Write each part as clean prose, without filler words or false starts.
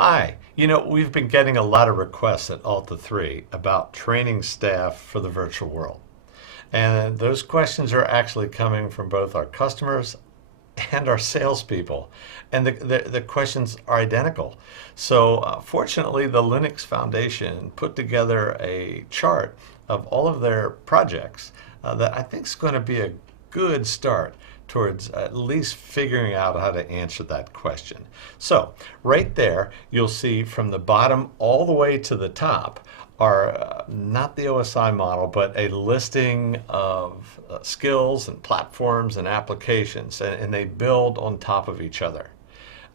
Hi, we've been getting a lot of requests at Alta 3 about training staff for the virtual world. And those questions are actually coming from both our customers and our salespeople. And the questions are identical. So fortunately, the Linux Foundation put together a chart of all of their projects that I think is going to be a good start towards at least figuring out how to answer that question. So right there, you'll see from the bottom all the way to the top are not the OSI model, but a listing of skills and platforms and applications, and they build on top of each other.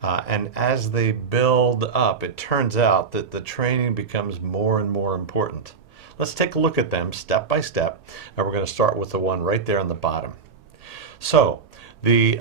And as they build up, it turns out that the training becomes more and more important. Let's take a look at them step by step, and we're going to start with the one right there on the bottom. So the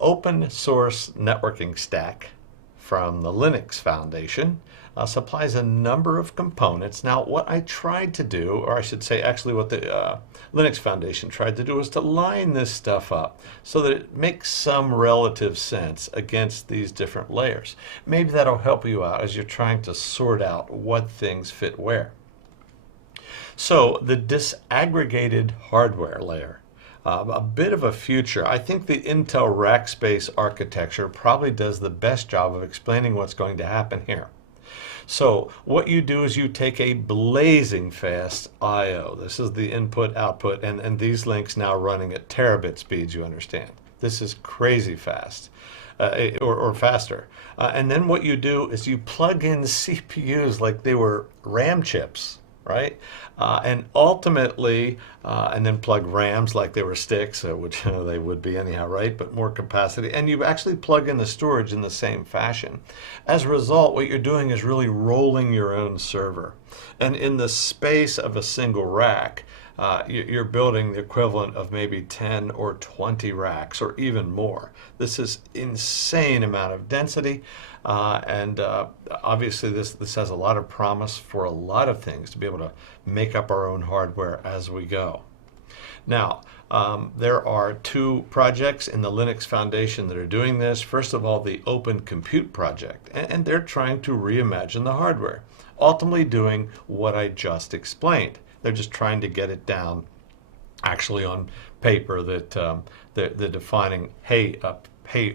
open source networking stack from the Linux Foundation supplies a number of components. Now, what I tried to do, or I should say actually what the Linux Foundation tried to do, is to line this stuff up so that it makes some relative sense against these different layers. Maybe that'll help you out as you're trying to sort out what things fit where. So the disaggregated hardware layer. A bit of a future. I think the Intel rack space architecture probably does the best job of explaining what's going to happen here. So what you do is you take a blazing fast I/O. This is the input output, and these links now running at terabit speeds, you understand. This is crazy fast, or faster. And then what you do is you plug in CPUs like they were RAM chips, right? And ultimately, and then plug RAMs like they were sticks, which they would be anyhow, right? But more capacity. And you actually plug in the storage in the same fashion. As a result, what you're doing is really rolling your own server. And in the space of a single rack, you're building the equivalent of maybe 10 or 20 racks or even more. This is insane amount of density, and obviously this has a lot of promise for a lot of things to be able to make up our own hardware as we go. Now, there are two projects in the Linux Foundation that are doing this. First of all, the Open Compute project, and they're trying to reimagine the hardware, ultimately doing what I just explained. They're just trying to get it down actually on paper that they're defining, hey,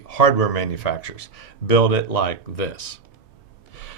hardware manufacturers, build it like this.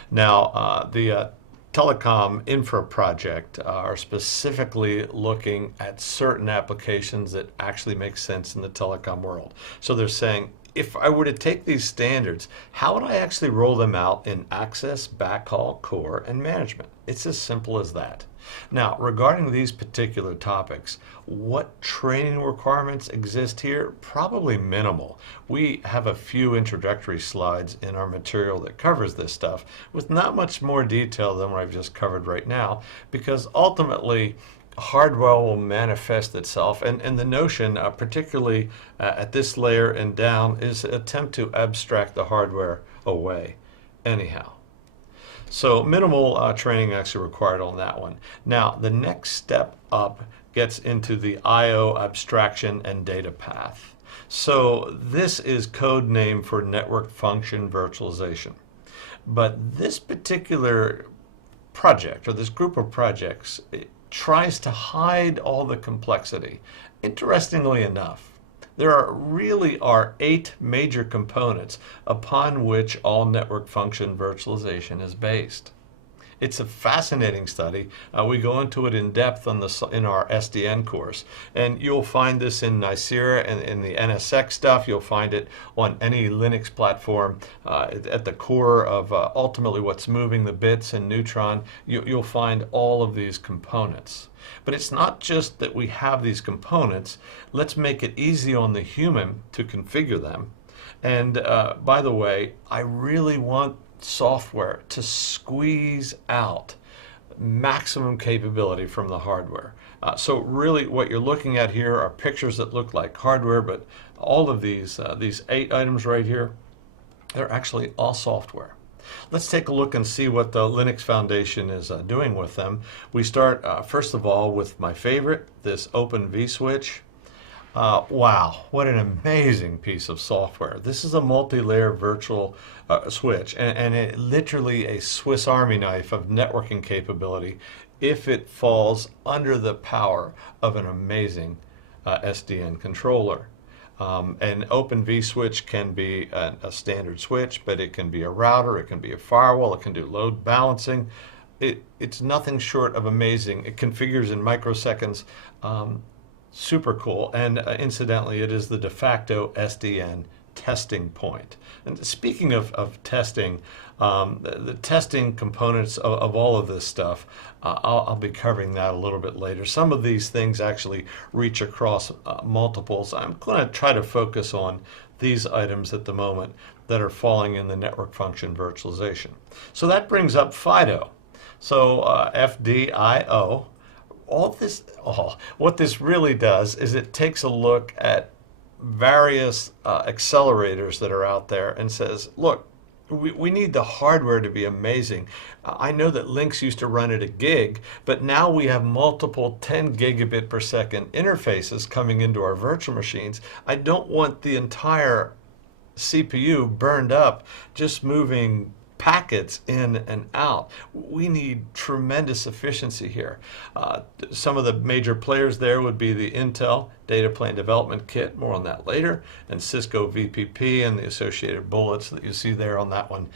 Now, the TELECOM INFRA project are specifically looking at certain applications that actually make sense in the telecom world. So they're saying, if I were to take these standards, how would I actually roll them out in access, backhaul, core, and management? It's as simple as that. Now, regarding these particular topics, what training requirements exist here? Probably minimal. We have a few introductory slides in our material that covers this stuff with not much more detail than what I've just covered right now, because ultimately hardware will manifest itself, and the notion, particularly at this layer and down, is an attempt to abstract the hardware away anyhow. So minimal training actually required on that one. Now, the next step up gets into the I/O abstraction and data path. So this is code name for network function virtualization. But this particular project, or this group of projects, it tries to hide all the complexity. Interestingly enough, there really are 8 major components upon which all network function virtualization is based. It's a fascinating study. We go into it in depth in our SDN course, and you'll find this in Nicira and in the NSX stuff. You'll find it on any Linux platform at the core of ultimately what's moving the bits and neutron. You'll find all of these components. But it's not just that we have these components. Let's make it easy on the human to configure them. And by the way, I really want software to squeeze out maximum capability from the hardware. So really what you're looking at here are pictures that look like hardware, but all of these 8 items right here, they're actually all software. Let's take a look and see what the Linux Foundation is doing with them. We start first of all with my favorite, this Open vSwitch. Wow, what an amazing piece of software. This is a multi-layer virtual switch, and it literally a Swiss Army knife of networking capability if it falls under the power of an amazing SDN controller. An open vSwitch can be a standard switch, but it can be a router, it can be a firewall, it can do load balancing. It's nothing short of amazing. It configures in microseconds. Super cool. And incidentally, it is the de facto SDN testing point. And speaking of testing, the testing components of all of this stuff, I'll be covering that a little bit later. Some of these things actually reach across multiples. I'm going to try to focus on these items at the moment that are falling in the network function virtualization. So that brings up FIDO. So FDIO. What this really does is it takes a look at various accelerators that are out there and says, look, we need the hardware to be amazing. I know that links used to run at 1 gig, but now we have multiple 10 gigabit per second interfaces coming into our virtual machines. I don't want the entire CPU burned up just moving packets in and out. We need tremendous efficiency here. Some of the major players there would be the Intel DataPlane Development Kit, more on that later, and Cisco VPP and the associated bullets that you see there on that one.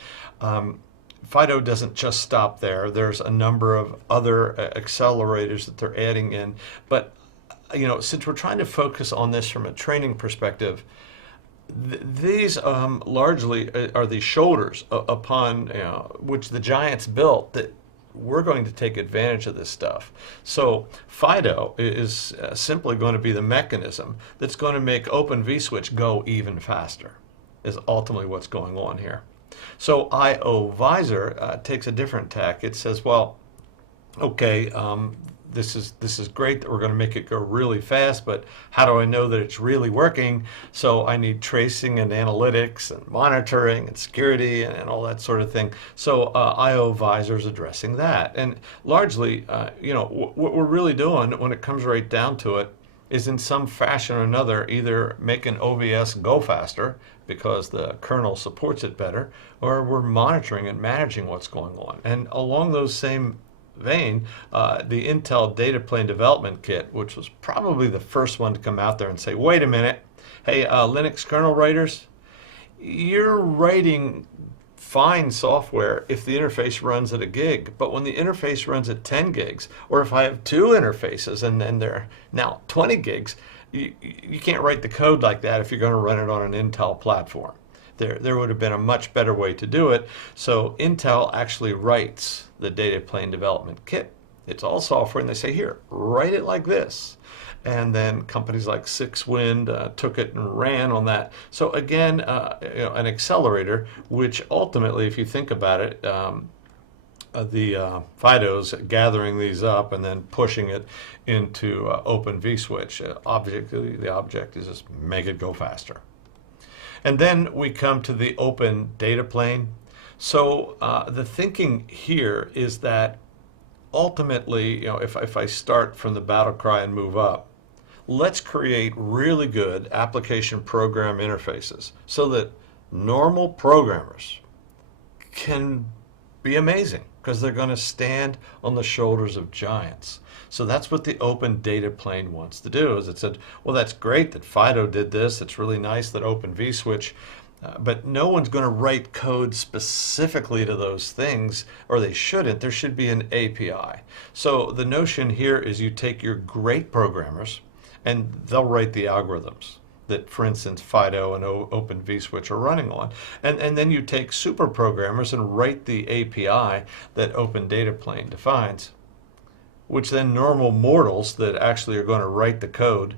FIDO doesn't just stop there. There's a number of other accelerators that they're adding in. But since we're trying to focus on this from a training perspective, these largely are the shoulders upon which the giants built, that we're going to take advantage of this stuff. So FIDO is simply going to be the mechanism that's going to make Open vSwitch go even faster, is ultimately what's going on here. So IOVISOR takes a different tack. It says, well, okay, this is great that we're going to make it go really fast, but how do I know that it's really working? So I need tracing and analytics and monitoring and security and all that sort of thing. So IOVISOR is addressing that. And largely, what we're really doing when it comes right down to it is in some fashion or another either making OVS go faster because the kernel supports it better, or we're monitoring and managing what's going on. And along those same vein, the Intel DataPlane Development Kit, which was probably the first one to come out there and say, wait a minute, hey, Linux kernel writers, you're writing fine software if the interface runs at 1 gig, but when the interface runs at 10 gigs, or if I have 2 interfaces and then they're now 20 gigs, you can't write the code like that if you're going to run it on an Intel platform. There would have been a much better way to do it. So Intel actually writes the DataPlane Development Kit. It's all software, and they say, here, write it like this. And then companies like 6Wind took it and ran on that. So again, an accelerator, which ultimately, if you think about it, the FIDO's gathering these up and then pushing it into Open vSwitch. The object is just make it go faster. And then we come to the Open DataPlane. So the thinking here is that ultimately, if I start from the battle cry and move up, let's create really good application program interfaces so that normal programmers can be amazing because they're going to stand on the shoulders of giants. So that's what the Open DataPlane wants to do. Is it said, well, that's great that FIDO did this. It's really nice that Open vSwitch, but no one's going to write code specifically to those things, or they shouldn't. There should be an API. So the notion here is you take your great programmers, and they'll write the algorithms that, for instance, FIDO and Open vSwitch are running on. And then you take super programmers and write the API that Open DataPlane defines, which then normal mortals that actually are going to write the code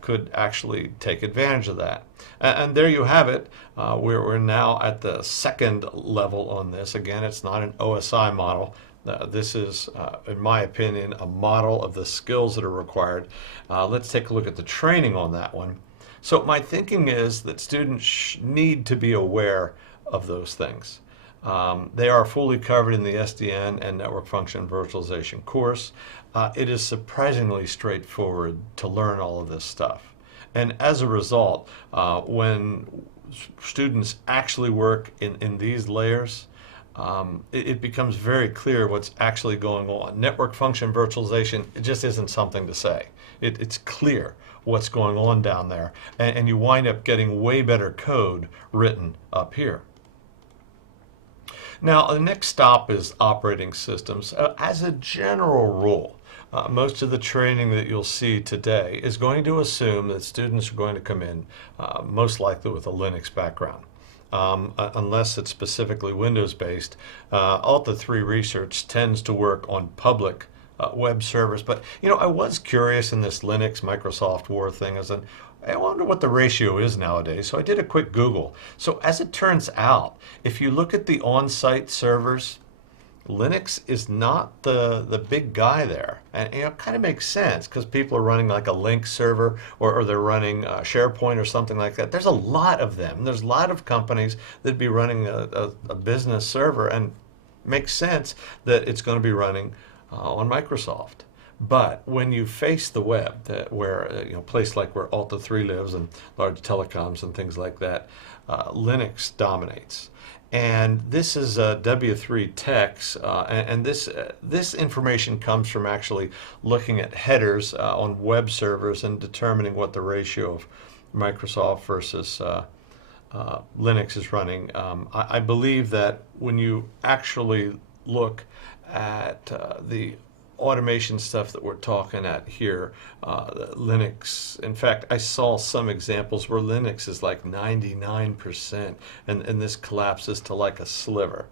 could actually take advantage of that. And there you have it. We're now at the second level on this. Again, it's not an OSI model. This is, in my opinion, a model of the skills that are required. Let's take a look at the training on that one. So my thinking is that students need to be aware of those things. They are fully covered in the SDN and Network Function Virtualization course. It is surprisingly straightforward to learn all of this stuff. And as a result, when students actually work in these layers, it becomes very clear what's actually going on. Network function virtualization, it just isn't something to say. It's clear what's going on down there, and you wind up getting way better code written up here. Now, the next stop is operating systems. As a general rule, most of the training that you'll see today is going to assume that students are going to come in most likely with a Linux background. Unless it's specifically Windows-based, Alta 3 research tends to work on public web servers. But, you know, I was curious in this Linux Microsoft war thing, I wonder what the ratio is nowadays. So I did a quick Google. So as it turns out, if you look at the on-site servers, Linux is not the big guy there. And you know, it kind of makes sense because people are running like a Link server or they're running SharePoint or something like that. There's a lot of them. There's a lot of companies that'd be running a business server, and makes sense that it's going to be running on Microsoft. But when you face the web, where a place like where Alta 3 lives and large telecoms and things like that, Linux dominates. And this is W3 Techs, and this information comes from actually looking at headers on web servers and determining what the ratio of Microsoft versus Linux is running. I believe that when you actually look at the automation stuff that we're talking at here, Linux, in fact, I saw some examples where Linux is like 99%, and this collapses to like a sliver.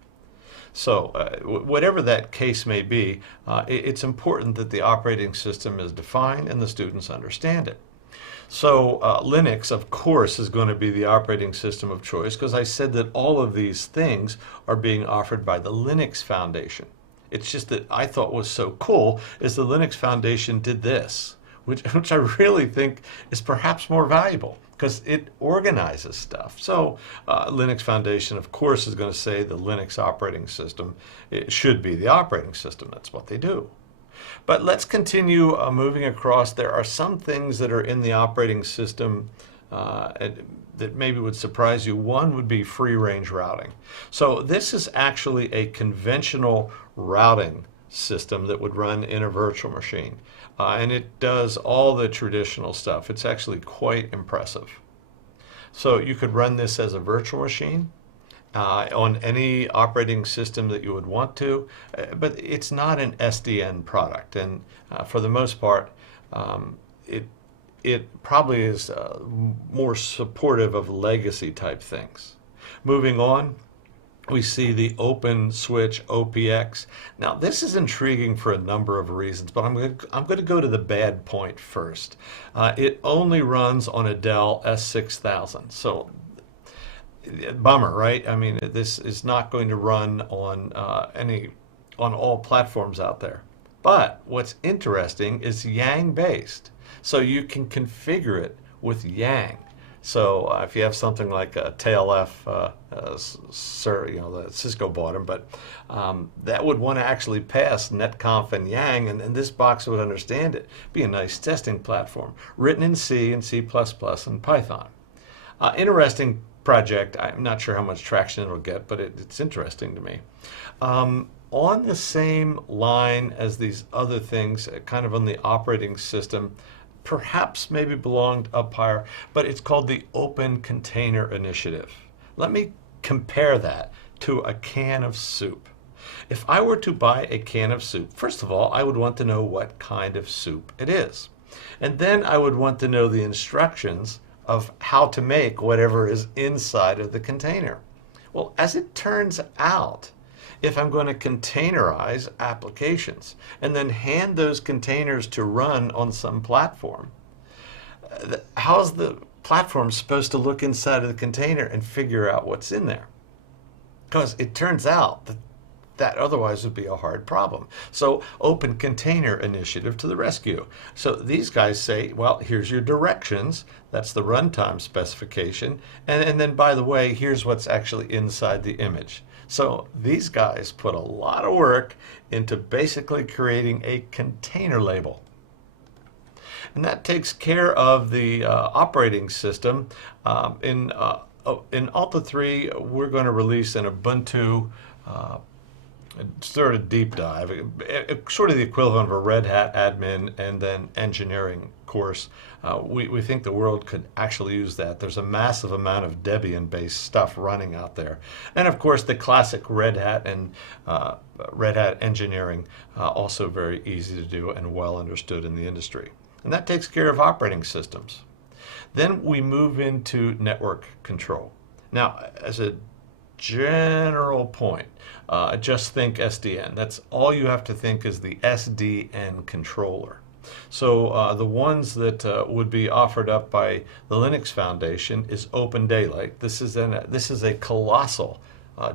So whatever that case may be, it's important that the operating system is defined and the students understand it. So Linux, of course, is going to be the operating system of choice, because I said that all of these things are being offered by the Linux Foundation. It's just that I thought was so cool is the Linux Foundation did this, which I really think is perhaps more valuable because it organizes stuff. So Linux Foundation, of course, is going to say the Linux operating system, it should be the operating system. That's what they do. But let's continue moving across. There are some things that are in the operating system that maybe would surprise you. One would be free-range routing. So this is actually a conventional routing system that would run in a virtual machine. And it does all the traditional stuff. It's actually quite impressive. So you could run this as a virtual machine on any operating system that you would want to, but it's not an SDN product. And for the most part, it probably is more supportive of legacy type things. Moving on, we see the OpenSwitch OPX. Now this is intriguing for a number of reasons, but I'm going to go to the bad point first. It only runs on a Dell S6000. So bummer, right? I mean, this is not going to run on all platforms out there. But what's interesting is Yang based. So you can configure it with Yang. So if you have something like a TLF, that Cisco bought them, but that would want to actually pass netconf and Yang, and this box would understand it. Be a nice testing platform, written in C and C++ and Python. Interesting project. I'm not sure how much traction it'll get, but it's interesting to me. On the same line as these other things, kind of on the operating system, perhaps maybe belonged up higher, but it's called the Open Container Initiative. Let me compare that to a can of soup. If I were to buy a can of soup, first of all, I would want to know what kind of soup it is. And then I would want to know the instructions of how to make whatever is inside of the container. Well, as it turns out, if I'm going to containerize applications and then hand those containers to run on some platform, how's the platform supposed to look inside of the container and figure out what's in there? Because it turns out that otherwise would be a hard problem. So Open Container Initiative to the rescue. So these guys say, well, here's your directions. That's the runtime specification. And then, by the way, here's what's actually inside the image. So these guys put a lot of work into basically creating a container label. And that takes care of the operating system. In Alta 3, we're going to release an Ubuntu sort of deep dive, sort of the equivalent of a Red Hat admin and then engineering course. We think the world could actually use that. There's a massive amount of Debian-based stuff running out there. And of course, the classic Red Hat and Red Hat engineering, also very easy to do and well understood in the industry. And that takes care of operating systems. Then we move into network control. Now, as a general point, just think SDN. That's all you have to think is the SDN controller. So the ones that would be offered up by the Linux Foundation is OpenDaylight. This is a colossal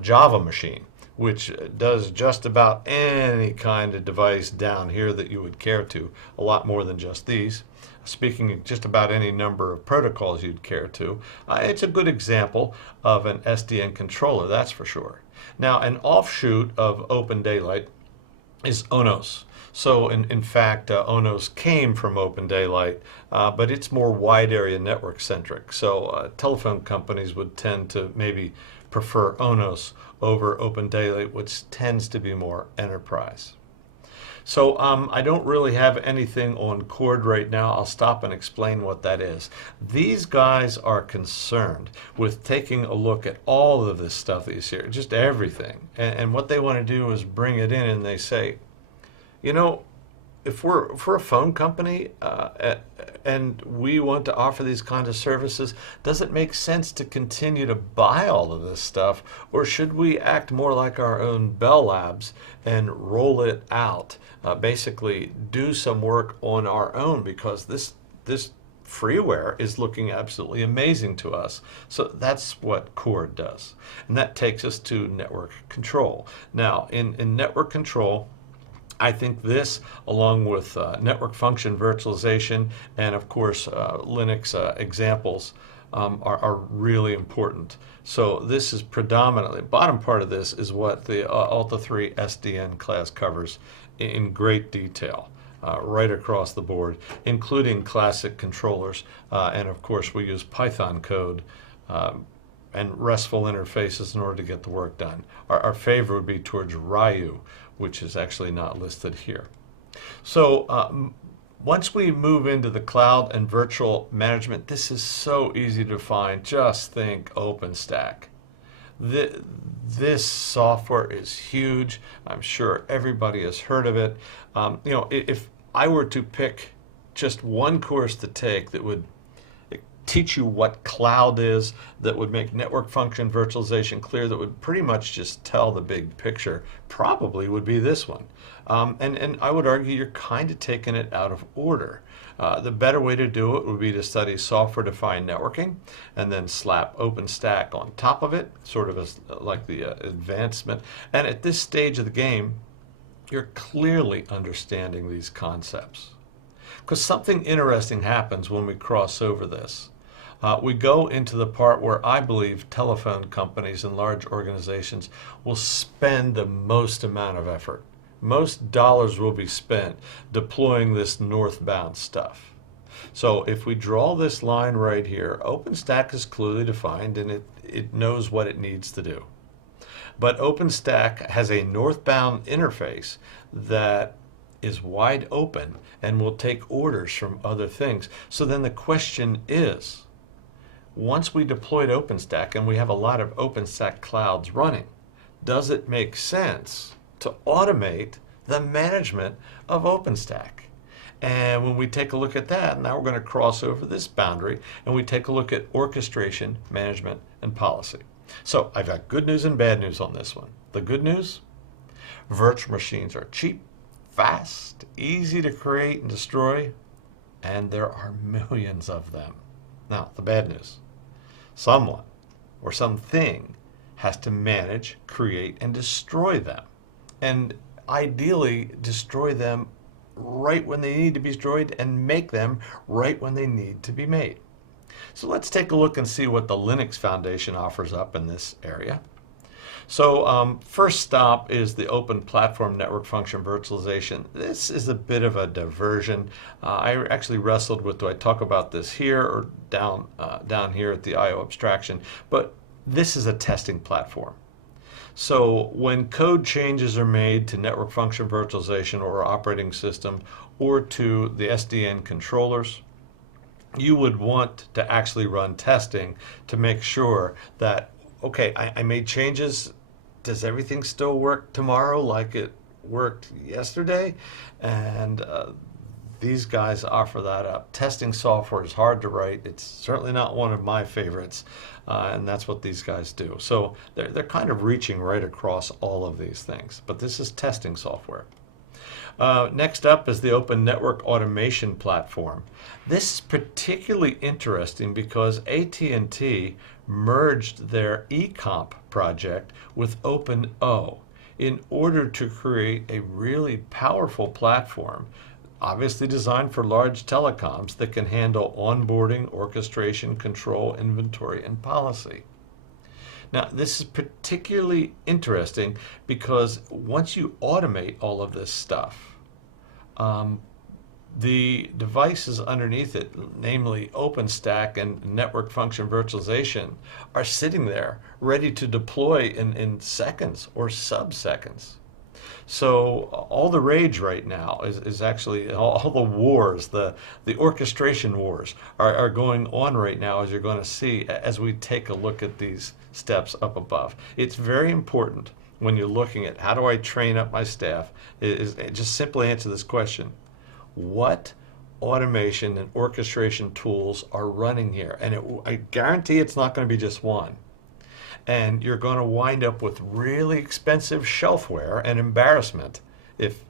Java machine, which does just about any kind of device down here that you would care to, a lot more than just these. Speaking of just about any number of protocols you'd care to, it's a good example of an SDN controller, that's for sure. Now, an offshoot of OpenDaylight is ONOS. So in fact, ONOS came from OpenDaylight, but it's more wide area network centric. So telephone companies would tend to maybe prefer ONOS over OpenDaylight, which tends to be more enterprise. So I don't really have anything on Chord right now. I'll stop and explain what that is. These guys are concerned with taking a look at all of this stuff that you see here, just everything. And what they want to do is bring it in and they say, you know, if we're a phone company and we want to offer these kinds of services, does it make sense to continue to buy all of this stuff, or should we act more like our own Bell Labs and roll it out, basically do some work on our own, because this freeware is looking absolutely amazing to us. So that's what Chord does. And that takes us to network control. Now, in network control, I think this, along with network function virtualization and, of course, Linux examples, are really important. So this is predominantly, bottom part of this is what the Alta 3 SDN class covers in great detail, right across the board, including classic controllers. And, of course, we use Python code and RESTful interfaces in order to get the work done. Our favor would be towards Ryu, which is actually not listed here. So once we move into the cloud and virtual management, this is so easy to find. Just think OpenStack. This software is huge. I'm sure everybody has heard of it. You know, if I were to pick just one course to take that would teach you what cloud is, that would make network function virtualization clear, that would pretty much just tell the big picture, probably would be this one. And I would argue you're kind of taking it out of order. The better way to do it would be to study software-defined networking and then slap OpenStack on top of it, sort of as like the advancement. And at this stage of the game, you're clearly understanding these concepts. Because something interesting happens when we cross over this. We go into the part where I believe telephone companies and large organizations will spend the most amount of effort. Most dollars will be spent deploying this northbound stuff. So if we draw this line right here, OpenStack is clearly defined and it knows what it needs to do. But OpenStack has a northbound interface that is wide open and will take orders from other things. So then the question is, once we deployed OpenStack and we have a lot of OpenStack clouds running, does it make sense to automate the management of OpenStack? And when we take a look at that, now we're going to cross over this boundary and we take a look at orchestration, management, and policy. So I've got good news and bad news on this one. The good news, virtual machines are cheap, fast, easy to create and destroy, and there are millions of them. Now, the bad news, someone or something has to manage, create, and destroy them. And ideally, destroy them right when they need to be destroyed and make them right when they need to be made. So let's take a look and see what the Linux Foundation offers up in this area. So first stop is the Open Platform Network Function Virtualization. This is a bit of a diversion. I actually wrestled with, do I talk about this here or down here at the IO abstraction? But this is a testing platform. So when code changes are made to network function virtualization or operating system or to the SDN controllers, you would want to actually run testing to make sure that, okay, I made changes. Does everything still work tomorrow like it worked yesterday? And these guys offer that up. Testing software is hard to write. It's certainly not one of my favorites, and that's what these guys do. So they're kind of reaching right across all of these things, but this is testing software. Next up is the Open Network Automation Platform. This is particularly interesting because AT&T merged their eComp project with OpenO in order to create a really powerful platform, obviously designed for large telecoms, that can handle onboarding, orchestration, control, inventory, and policy. Now, this is particularly interesting because once you automate all of this stuff, the devices underneath it, namely OpenStack and network function virtualization, are sitting there ready to deploy in seconds or sub-seconds. So all the rage right now is actually all the wars, the orchestration wars are going on right now, as you're going to see as we take a look at these steps up above. It's very important when you're looking at how do I train up my staff, is just simply answer this question. What automation and orchestration tools are running here? And I guarantee it's not going to be just one. And you're going to wind up with really expensive shelfware and embarrassment if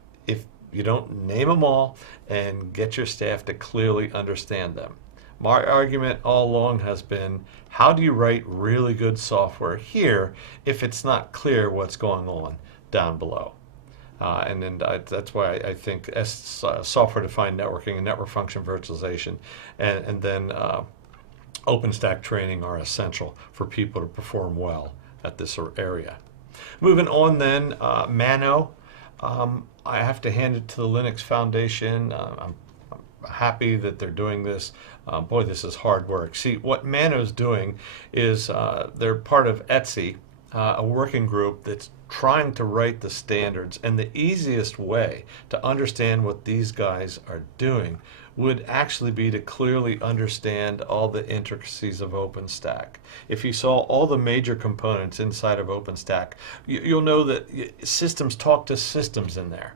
you don't name them all and get your staff to clearly understand them. My argument all along has been, how do you write really good software here if it's not clear what's going on down below? And then that's why I think software-defined networking and network function virtualization and then OpenStack training are essential for people to perform well at this area. Moving on then, MANO. I have to hand it to the Linux Foundation. I'm happy that they're doing this. Boy, this is hard work. See, what MANO is doing is they're part of ETSI, a working group that's trying to write the standards, and the easiest way to understand what these guys are doing would actually be to clearly understand all the intricacies of OpenStack. If you saw all the major components inside of OpenStack, you'll know that systems talk to systems in there.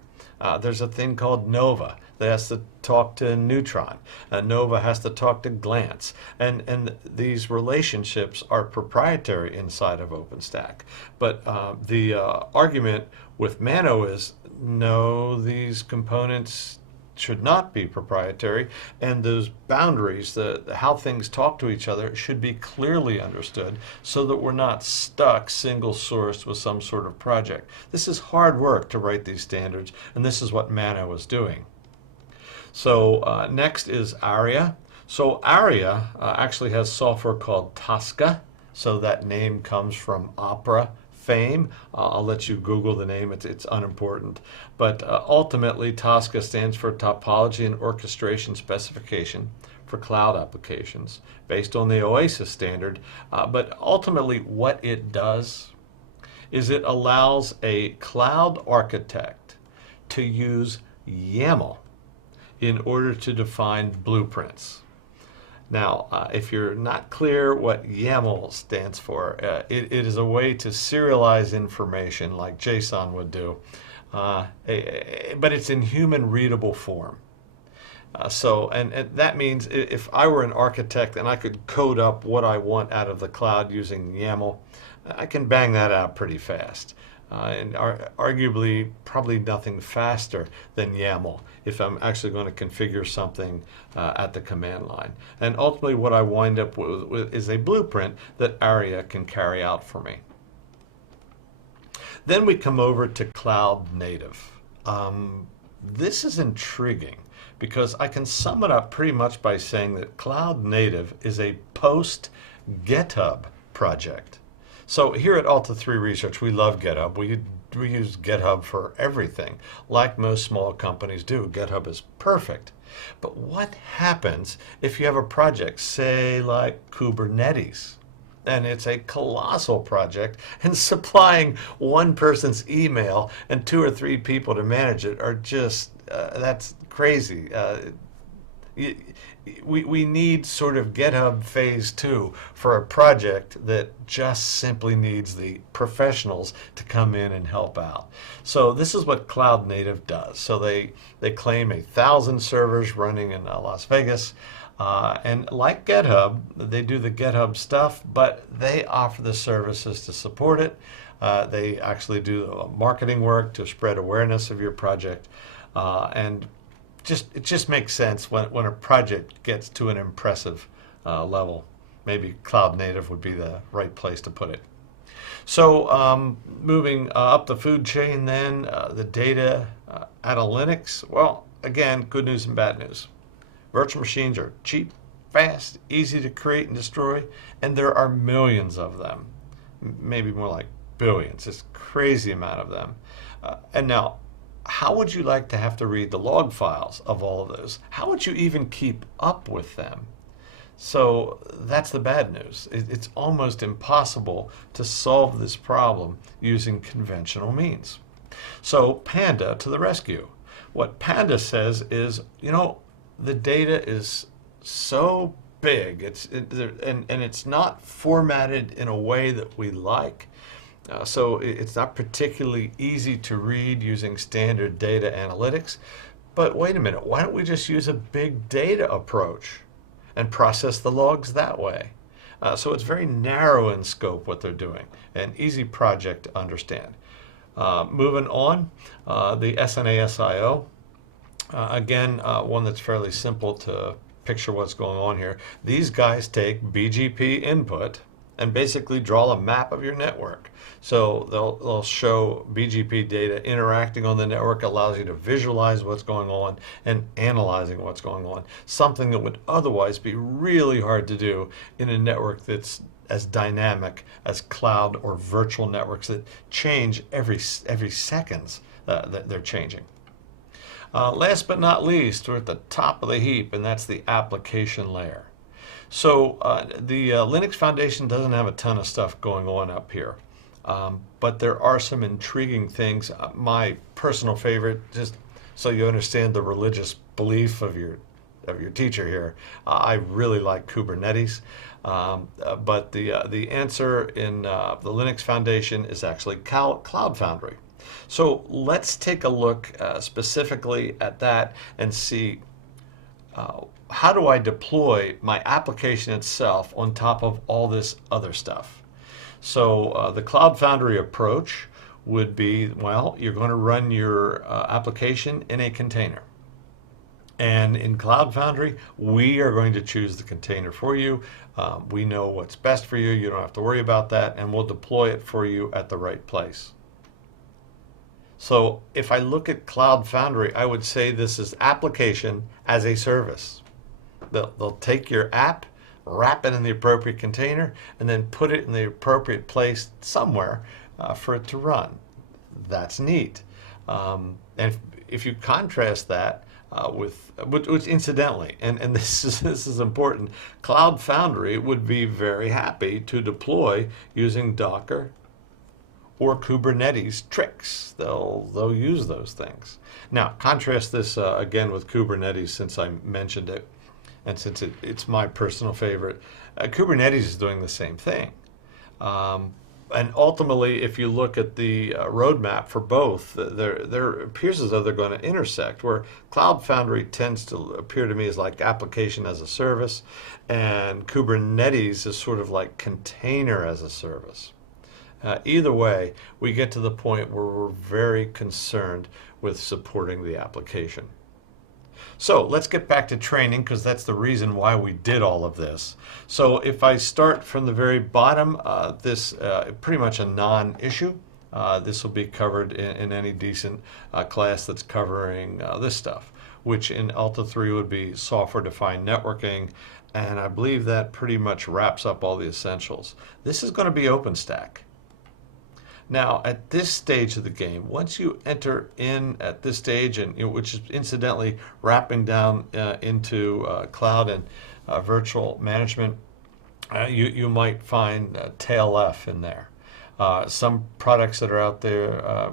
There's a thing called Nova that has to talk to Neutron. Nova has to talk to Glance. And these relationships are proprietary inside of OpenStack. But the argument with MANO is, no, these components should not be proprietary, and those boundaries, how things talk to each other, should be clearly understood so that we're not stuck single sourced with some sort of project. This is hard work to write these standards, and this is what MANO is doing. So next is ARIA. So ARIA actually has software called Tosca, so that name comes from opera fame. I'll let you Google the name, it's unimportant. But ultimately, Tosca stands for Topology and Orchestration Specification for Cloud Applications, based on the OASIS standard. But ultimately, what it does is it allows a cloud architect to use YAML in order to define blueprints. Now, if you're not clear what YAML stands for, it is a way to serialize information like JSON would do, but it's in human readable form. And that means if I were an architect and I could code up what I want out of the cloud using YAML, I can bang that out pretty fast. And arguably probably nothing faster than YAML if I'm actually going to configure something at the command line. And ultimately what I wind up with is a blueprint that ARIA can carry out for me. Then we come over to cloud native. This is intriguing because I can sum it up pretty much by saying that cloud native is a post GitHub project. So here at Alta 3 Research, we love GitHub. We use GitHub for everything. Like most small companies do, GitHub is perfect. But what happens if you have a project, say like Kubernetes? And it's a colossal project, and supplying one person's email and 2 or 3 people to manage it are just, that's crazy. We need sort of GitHub phase 2 for a project that just simply needs the professionals to come in and help out. So this is what Cloud Native does. So they claim 1,000 servers running in Las Vegas. And like GitHub, they do the GitHub stuff, but they offer the services to support it. They actually do marketing work to spread awareness of your project. And it just makes sense when a project gets to an impressive level. Maybe Cloud Native would be the right place to put it. So moving up the food chain then, the data out of Linux. Well, again, good news and bad news. Virtual machines are cheap, fast, easy to create and destroy, and there are millions of them. Maybe more like billions. It's a crazy amount of them. And now, how would you like to have to read the log files of all of those? How would you even keep up with them? So that's the bad news. It's almost impossible to solve this problem using conventional means. So Panda to the rescue. What Panda says is, the data is so big, and it's not formatted in a way that we like. So it's not particularly easy to read using standard data analytics. But wait a minute, why don't we just use a big data approach and process the logs that way? So it's very narrow in scope what they're doing, an easy project to understand. Moving on, the SNASIO. Again, one that's fairly simple to picture what's going on here. These guys take BGP input and basically draw a map of your network. So they'll show BGP data interacting on the network, allows you to visualize what's going on and analyzing what's going on, something that would otherwise be really hard to do in a network that's as dynamic as cloud or virtual networks that change every seconds that they're changing. Last but not least, we're at the top of the heap, and that's the application layer. So the Linux Foundation doesn't have a ton of stuff going on up here, but there are some intriguing things. My personal favorite, just so you understand the religious belief of your teacher here, I really like Kubernetes, but the answer in the Linux Foundation is actually Cloud Foundry. So let's take a look specifically at that and see how do I deploy my application itself on top of all this other stuff. So the Cloud Foundry approach would be, well, you're going to run your application in a container. And in Cloud Foundry, we are going to choose the container for you. We know what's best for you. You don't have to worry about that, and we'll deploy it for you at the right place. So if I look at Cloud Foundry, I would say this is application as a service. They'll take your app, wrap it in the appropriate container, and then put it in the appropriate place somewhere for it to run. That's neat. And if you contrast that which incidentally, and this is important, Cloud Foundry would be very happy to deploy using Docker or Kubernetes tricks. They'll use those things. Now, contrast this again with Kubernetes, since I mentioned it, and since it's my personal favorite. Kubernetes is doing the same thing. And ultimately, if you look at the roadmap for both, there appears as though they're going to intersect, where Cloud Foundry tends to appear to me as like application as a service, and Kubernetes is sort of like container as a service. Either way, we get to the point where we're very concerned with supporting the application. So let's get back to training, because that's the reason why we did all of this. So if I start from the very bottom, this pretty much a non-issue. This will be covered in any decent class that's covering this stuff, which in Alta 3 would be software-defined networking And I believe that pretty much wraps up all the essentials. This is going to be OpenStack. Now, at this stage of the game, once you enter in at this stage, and which is incidentally wrapping down into cloud and virtual management, you might find TLF in there. Some products that are out there,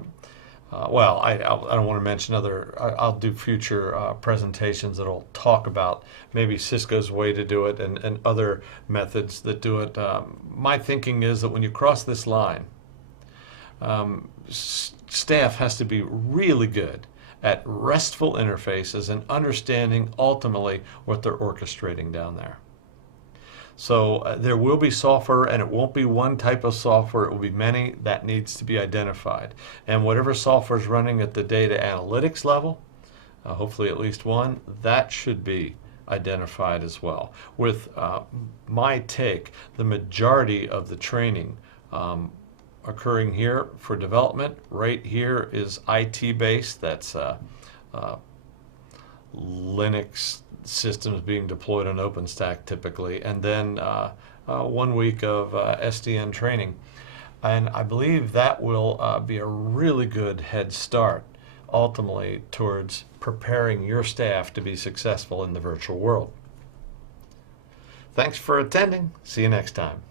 well, I don't want to mention other, I'll do future presentations that'll talk about maybe Cisco's way to do it and other methods that do it. My thinking is that when you cross this line, staff has to be really good at RESTful interfaces and understanding ultimately what they're orchestrating down there. So there will be software, and it won't be one type of software, it will be many that needs to be identified. And whatever software is running at the data analytics level, hopefully at least one, that should be identified as well. With my take, the majority of the training occurring here for development, right here is IT based, that's Linux systems being deployed on OpenStack typically, and then 1 week of SDN training. And I believe that will be a really good head start ultimately towards preparing your staff to be successful in the virtual world. Thanks for attending. See you next time.